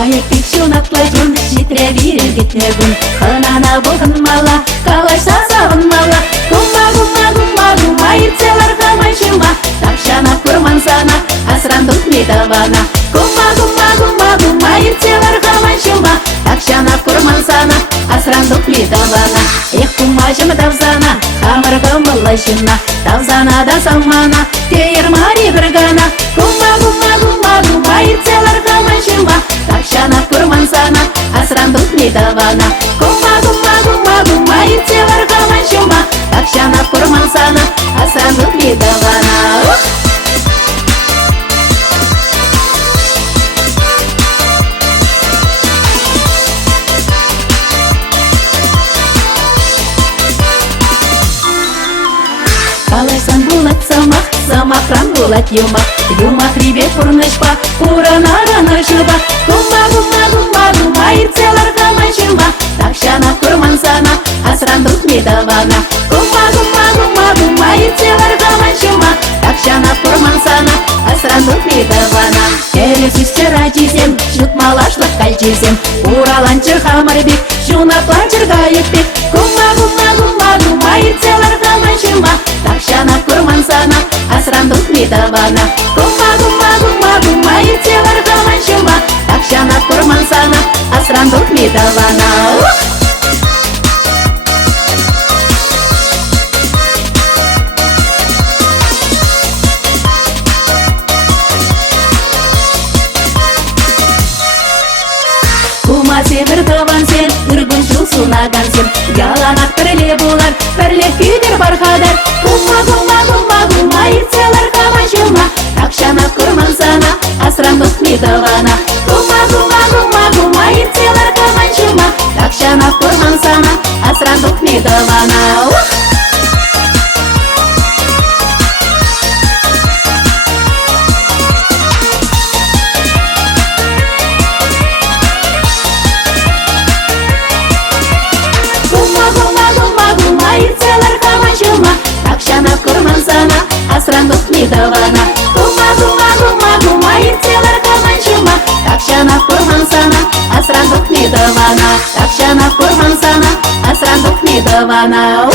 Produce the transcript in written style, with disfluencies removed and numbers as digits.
Майы пикшун атлайжун, житре вирен кетнегун. Ханана болғын мала, калайса сағын мала. Гумма, гумма, гумма, гумма, ирцелар хамайшыма. Такшана курман сана, асрандук медавана. Гумма, гумма, гумма, гумма, ирцелар хамайшыма. Такшана курман сана, асрандук медавана. Эх, кумажым давзана, хамырға мылайшына. Давзана да саммана, тейір мари біргана. Гумма, гумма, гумма, гумма, ирцелар хамайшыма. Такшана курман сана, асрандук медавана. Гумма, гумма, гумма, гумма, ирцелар хамайшыма. Такшана курман сана, асрандук медавана. Калайсан булат самах, самахран булат юмах. Юмах рибе пурнышпа, уранарана шыба. Гумма, гумма, гумма, гумма, ирцелар хамайшыма. Такшана курман сана, асрандук медавана. Гумма, гумма, гумма, гумма, ирцелар хамайшыма. Такшана курман сана, асрандук медавана. Керес үстера чизем, жут малашлык кальчизем. Ураланчыр хамарбек, жунапланчыр гайыкбек. Гумма, гумма, гумма, гумма, ирцелар хамайшыма. Такшана курман сана, асрандук медавана. Гумма, гумма, гумма, гумма, ирцелар хамайшыма. Такшана курман сана, асрандук медавана. Кума семір таван сен, үргін жыл сунаган сен. Яланақ бірле болар, бірле күйдер бар қадар. Кума, кума, кума, кума, ирцелар хамайшыма. Такшана курман сана, асрандук медавана. Кума, кума, кума, кума, ирцелар хамайшыма. Такшана курман сана, асрандук медавана. Ирцелар хамайшыма. Такшана курман сана, асрандук медавана. Гумма, гумма, гумма, гумма, ирцелар хамайшыма. Такшана курман сана, асрандук медавана. Такшана курман сана, асрандук медавана.